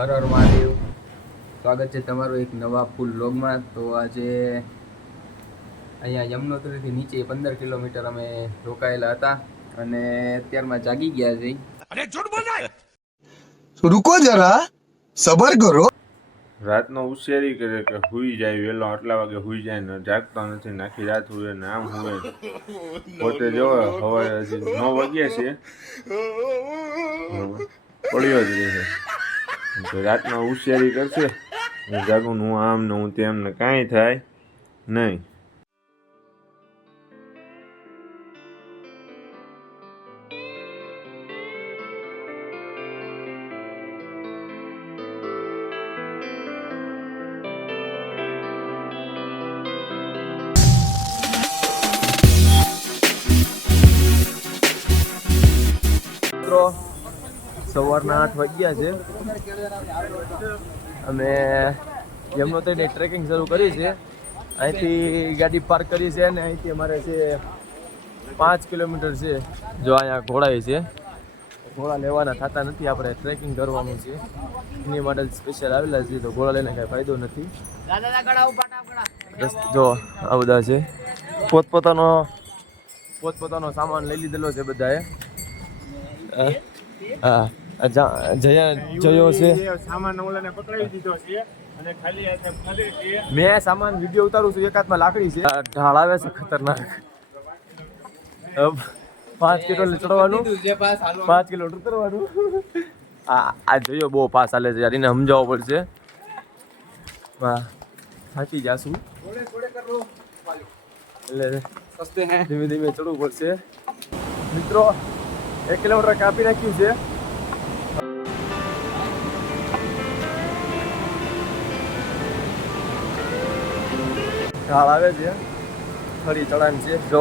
હર હર મહાદેવ. સ્વાગત છે તમારું એક નવા ફૂલ વ્લોગમાં. તો આજે અહીંયા યમનોત્રીથી નીચે 15 કિલોમીટર અમે રોકાયેલા હતા અને અત્યારમાં જાગી ગયા છે. અરે ઝૂઠ બોલ રહા હે. રૂકો જરા સબર કરો. રાતનો ઉશેરી કરે કે હુઈ જાય વહેલો, આટલા વાગે હુઈ જાય ને જાગતો નથી, નાખી રાત હુએ ને આમ હુએ. પોતે જો હવે હજી 9 વાગ્યા છે, પડ્યો જ રહે. રાતનો ઉશેરી કરશે, જાગું હું આમ ને હું તેમ ને કાંઈ થાય નહીં. સવારના 8 વાગ્યા છે. અમે યમનોત્રીની ટ્રેકિંગ શરૂ કરી છે. અહીંથી ગાડી પાર્ક કરી છે અને અહીંથી અમારે છે 5 કિલોમીટર છે. જો અહીંયા ઘોડા છે, ઘોડા લેવાના થતા નથી, આપણે ટ્રેકિંગ કરવાનું છે એની માટે સ્પેશિયલ આવેલા છે. તો ઘોડા લઈને કાંઈ ફાયદો નથી. જો આ બધા છે, પોતપોતાનો સામાન લઈ લીધેલો છે બધાએ. હા, જયો છે સામાન ઓલાને પકડાવી દીધો છે અને ખાલી હાથે ફરે છે. મેં સામાન વિડિયો ઉતારું છું, એક હાથમાં લાકડી છે, ઢાળ આવે છે ખતરનાક. 5 કિલોમીટર ચડવાનું, 5 કિલોમીટર ઉતરવાનું. આ જોયો બહુ પાસ હાલે છે યાર, એને સમજાવવો પડશે. હા, થાકી જાશું એટલે ધીમે ધીમે ચડવું પડશે. મિત્રો 1 કિલોમીટર કાપી નાખ્યું છે. ઢાળ આવે છે, ખરી ચડાણ છે. જો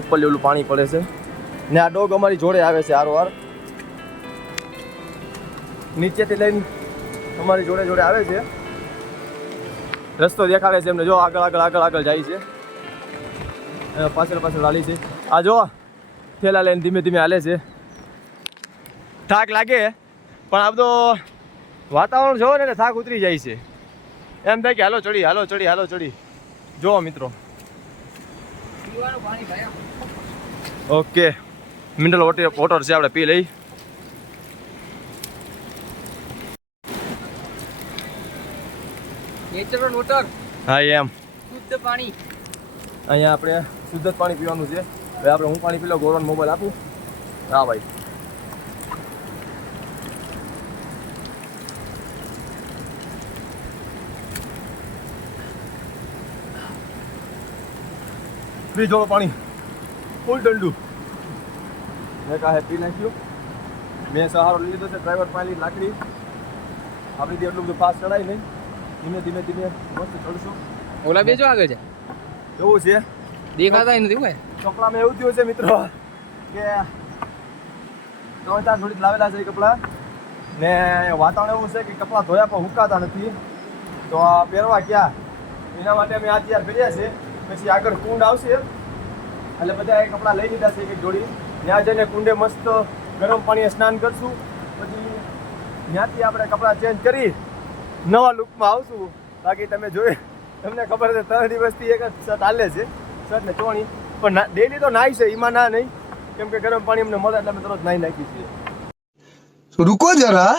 ઉપર ઓલું પાણી પડે છે ને આ ડોગ અમારી જોડે આવે છે હારોહાર. નીચેથી લઈને અમારી જોડે જોડે આવે છે. રસ્તો દેખાડે છે એમને. જો આગળ જાય છે, પાછળ હાલી છે. આ જો થેલા લઈને ધીમે ધીમે હાલે છે. થાક લાગે પણ આ બધો વાતાવરણ જોવો ને થાક ઉતરી જાય છે. એમ થાય કે હાલો ચડી. જો મિત્રો, ઓકે, મિનરલ વોટર છે, આપણે પી લઈ. Natural water. હા, એમ શુદ્ધ પાણી. અહીંયા આપણે શુદ્ધ પાણી પીવાનું છે. હવે આપણે હું પાણી પી લો. ગોરન મોબાઈલ આપું. હા ભાઈ, ફ્રીજ વાળું પાણી ફૂલ ઠંડુ. મેં કાંઈ પી નાખ્યું. મેં સહારો લઈ લીધો છે. ડ્રાઈવર પાણી લાકડી આપણી એટલું બધું ફાસ્ટ ચડાય નહીં. ધીમે ધીમે મસ્ત ચડશું. ઓલા બે જો આગળ છે, એવું છે દેખાતા નથી. ભાઈ કપડામાં એવું થયું છે મિત્રો કે 3-4 જોડી લાવેલા છે કપડાં ને વાતાવરણ એવું છે કે કપડાં ધોયા પણ હુકાતા નથી. તો આ પહેરવા ક્યાં, એના માટે અમે આ તૈયાર કર્યા છે. પછી આગળ કુંડ આવશે એટલે બધા કપડાં લઈ લીધા છે એક જોડી. ત્યાં જઈને કુંડે મસ્ત ગરમ પાણીએ સ્નાન કરશું. પછી ત્યાંથી આપણે કપડાં ચેન્જ કરી નવા લુકમાં આવશું. બાકી તમે જોઈ, તમને ખબર છે 3 દિવસથી એક જ શર્ટ હાલે છે, શર્ટ ને ચોણી. પણ ડેલી તો નાહી છે, એમાં ના નહીં, કેમ કે ગરમ પાણી અમને મળે એટલે અમે તરત નાહી નાખી છીએ. રૂકો જરા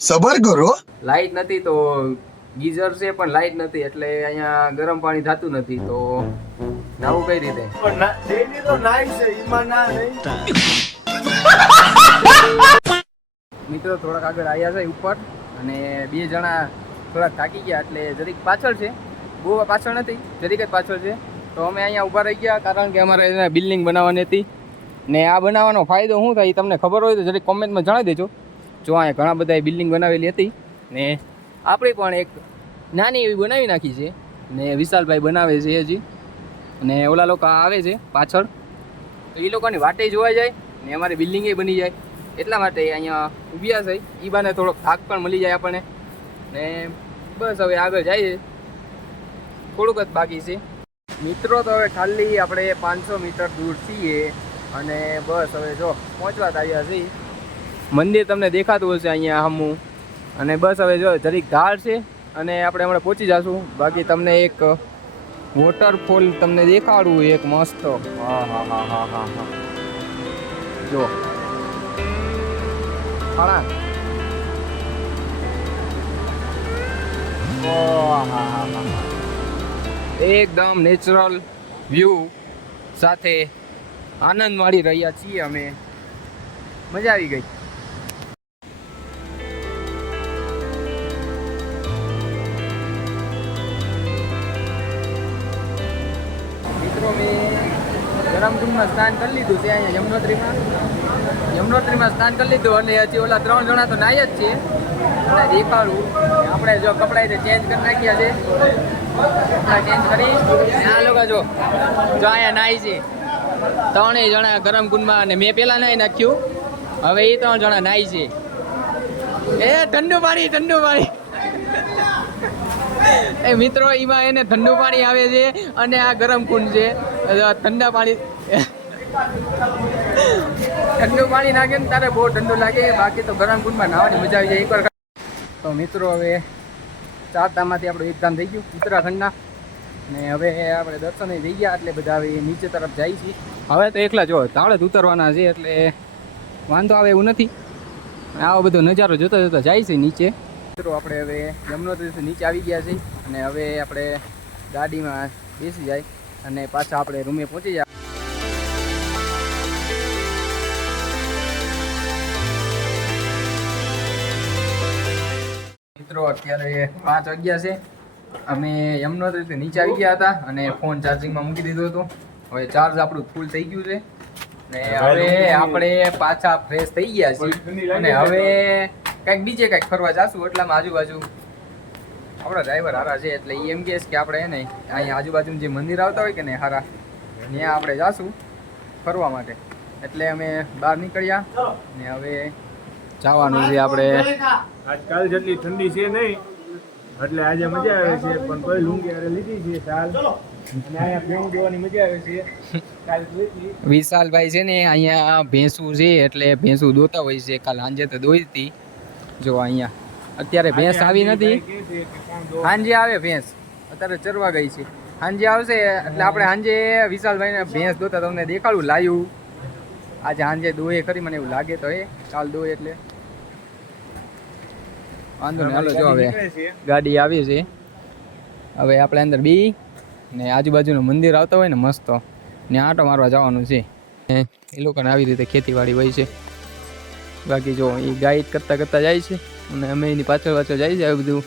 સબર કરો. લાઈટ નથી તો ગીઝર છે, પણ લાઈટ નથી એટલે અહીંયા ગરમ પાણી થતું નથી. તો નાવું કઈ રીતે? પણ ડેલી તો નાહી છે, એમાં ના નહીં. મિત્રો થોડાક આગળ આવ્યા છે ઉપર અને 2 જણા થોડાક થાકી ગયા એટલે જરીક પાછળ છે. બહુ પાછળ નથી, જરીક જ પાછળ છે. તો અમે અહીંયા ઊભા રહી ગયા કારણ કે અમારે બિલ્ડિંગ બનાવવાની હતી. ને આ બનાવવાનો ફાયદો શું થાય એ તમને ખબર હોય તો જરીક કોમેન્ટમાં જણાવી દેજો. જો અહીંયા ઘણા બધા બિલ્ડિંગ બનાવેલી હતી ને આપણે પણ એક નાની એવી બનાવી નાખી છે ને વિશાલભાઈ બનાવે છે હજી. અને ઓલા લોકો આવે છે પાછળ, તો એ લોકોની વાટે જોવા જાય ને અમારી બિલ્ડિંગે બની જાય. એટલા માટે અહીંયા ઊભ્યા છે. એ બાને થોડોક થાક પણ મળી જાય આપણને. ને બસ હવે આગળ જાય છે, થોડુંક જ બાકી છે મિત્રો. તો હવે ખાલી આપણે 500 મીટર દૂર છીએ અને બસ હવે જો પહોંચવા આવ્યા છીએ. મંદિર તમને દેખાતું હશે અહીંયા હમું, અને બસ હવે જો જરીક ઢાળ છે અને આપણે હમણાં પહોંચી જશું. બાકી તમને એક વોટરફોલ તમને દેખાડું એક મસ્ત. હા હા હા હા હા હા જો હા એકદમ નેચરલ વ્યૂ સાથે આનંદ માણી રહ્યા છીએ અમે. મજા આવી ગઈ. મિત્રો મેં ગરમકુંડમાં સ્નાન કરી લીધું છે અહીંયા યમનોત્રીમાં સ્નાન કરી લીધું અને હજી ઓલા 3 જણા તો નાય જ છે. અને દેખાડું આપણે જો કપડાં ચેન્જ કરી નાખ્યા છે. કપડાં ચેન્જ કરી આ લોકો જો અહીંયા નાય છે 3 જણા ગરમકુંડમાં. અને મેં પહેલાં નાહી નાખ્યું, હવે એ 3 જણા નાય છે. એ ઠંડુ પાણી એ મિત્રો એમાં એને ઠંડુ પાણી આવે છે અને આ ગરમ કુંડ છે. ઠંડા પાણી ઠંડુ પાણી નાખે ને તારે બહુ ઠંડુ લાગે. બાકી તો ગરમ કુંડમાં નાહવાની મજા આવી જાય એકવાર. તો મિત્રો હવે 4 ધામમાંથી આપણું 1 ધામ થઈ ગયું ઉત્તરાખંડના. ને હવે આપણે દર્શન થઈ ગયા એટલે બધા હવે નીચે તરફ જાય છે. હવે તો એકલા જો તાળે જ ઉતરવાના છે એટલે વાંધો આવે એવું નથી. આવો બધો નજારો જોતા જોતા જાય છે નીચે. મિત્રો આપણે હવે યમનોત્રીથી નીચે આવી ગયા છીએ અને હવે આપણે ગાડીમાં બેસી જાય અને પાછા આપણે રૂમે પહોંચી જાય. મિત્રો અત્યારે 5 વાગ્યા છે. અમે યમનોત્રીથી નીચે આવી ગયા હતા અને ફોન ચાર્જિંગમાં મૂકી દીધો હતો. હવે ચાર્જ આપણું ફૂલ થઈ ગયું છે ને હવે આપણે પાછા ફ્રેશ થઈ ગયા છીએ અને હવે કંઈક બીજે કંઈક ફરવા જાશું. એટલામાં આજુબાજુ આપણા ડ્રાઈવર હારા છે એટલે એમ કહે કે આપણે એને અહીંયા આજુબાજુમાં જે મંદિર આવતા હોય કે ને હારા ત્યાં આપણે જાશું ફરવા માટે. એટલે અમે બહાર નીકળ્યા ને હવે જવાનું છે આપણે. આજકાલ જેટલી ઠંડી છે નહીં એટલે આજે મજા આવે છે, પણ કોઈ લુંગી હારે લીધી છે ચાલ અને અહીંયા ભેંસ જોવાની મજા આવે છે. વિશાલભાઈ છે ને અહીંયા ભેંસું છે એટલે ભેંસું દોતા હોય છે. કાલ સાંજે તો દોઈ હતી. જો અહીંયા અત્યારે ભેંસ આવી નથી, સાંજે આવે ભેંસ. અત્યારે ચરવા ગઈ છે, સાંજે આવશે એટલે આપણે સાંજે વિશાલભાઈને ભેંસ દોતા તમને દેખાડું લાયું. આજે સાંજે દોએ ખરી મને એવું લાગે તો એ કાલ દોય એટલે વાંધો નહીં. હાલો જો હવે ગાડી આવી છે. હવે આપણે અંદર બી ને આજુબાજુનું મંદિર આવતા હોય ને મસ્ત ને આંટો મારવા જવાનું છે. એ લોકોને આવી રીતે ખેતીવાડી હોય છે. બાકી જો એ ગાઈડ કરતાં કરતાં જાય છે અને અમે એની પાછળ પાછળ જાય છે. આ બધું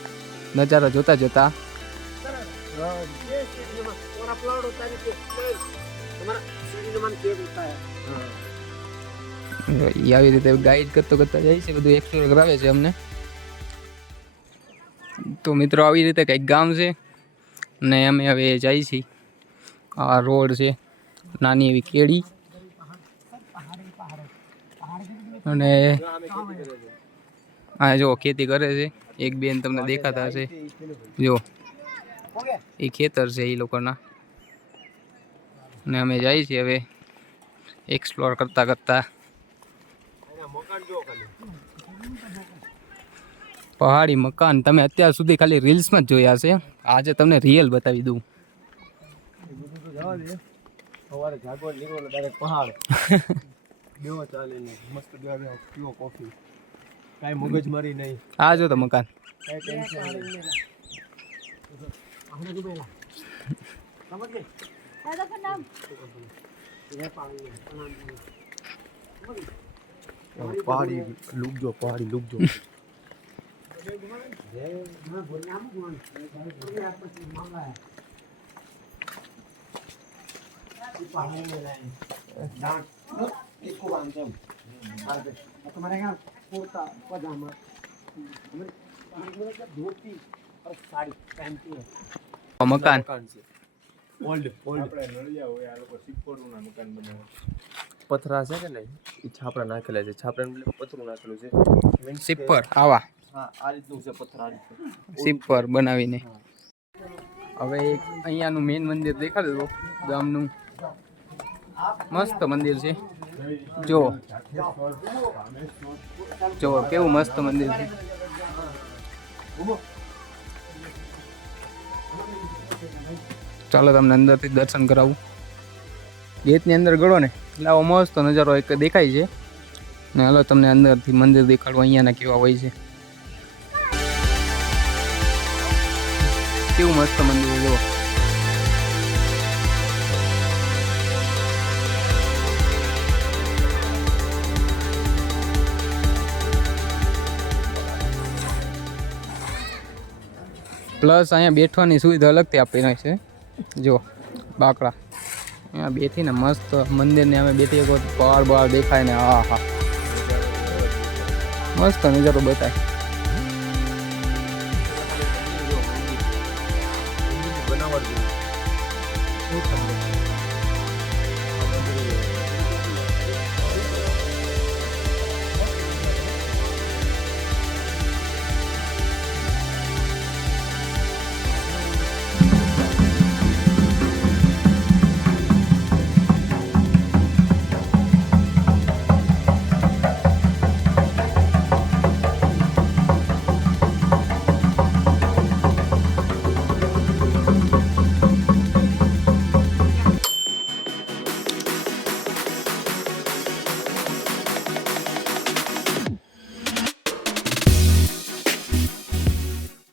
નજારો જોતા જોતા એ આવી રીતે ગાઈડ કરતો કરતા જાય છે, બધું એક્સપ્લોર કરાવે છે અમને. તો મિત્રો આવી રીતે કંઈક ગામ છે ને અમે હવે જઈએ છીએ. આ રોડ છે, નાની એવી કેડી અને હા જો ખેતી કરે છે. એક બેન તમને દેખાતા હશે, જો એ ખેતર છે એ લોકોના. ને અમે જઈએ છીએ હવે એક્સપ્લોર કરતા કરતા. પહાડી મકાન તમે અત્યાર સુધી ખાલી રીલ્સમાં જ જોયા છે, આજે તમને રિયલ બતાવી દઉં. આ જો તો મકાન પહાડી લુક જો, પહાડી લુક જો. મકાન પથરા છે કે નહીં એ છાપરા નાખેલા છે. છાપરા પથરું નાખેલું છે. સિપ્પર આવા હા, આ રીતનું છે પથરા. સિપ્પર બનાવીને. હવે એક અહીંયાનું મેઇન મંદિર દેખાડું દો ગામનું. મસ્ત મંદિર છે, જો જો કેવું મસ્ત મંદિર છે. ચાલો તમને અંદરથી દર્શન કરાવું. ગેટની અંદર ગળો ને એટલે આવો મસ્ત નજારો એક દેખાય છે. ને હાલો તમને અંદરથી મંદિર દેખાડવું અહીંયાના કેવા હોય છે. કેવું મસ્ત મંદિર છે જુઓ. પ્લસ અહીંયા બેઠવાની સુવિધા અલગથી આપી છે. જો બાકડા અહીંયા બેઠીને મસ્ત મંદિરને અમે બેઠી એક પહાડ બહાર દેખાય ને હા હા મસ્ત નજારો બતાય. બનાવટ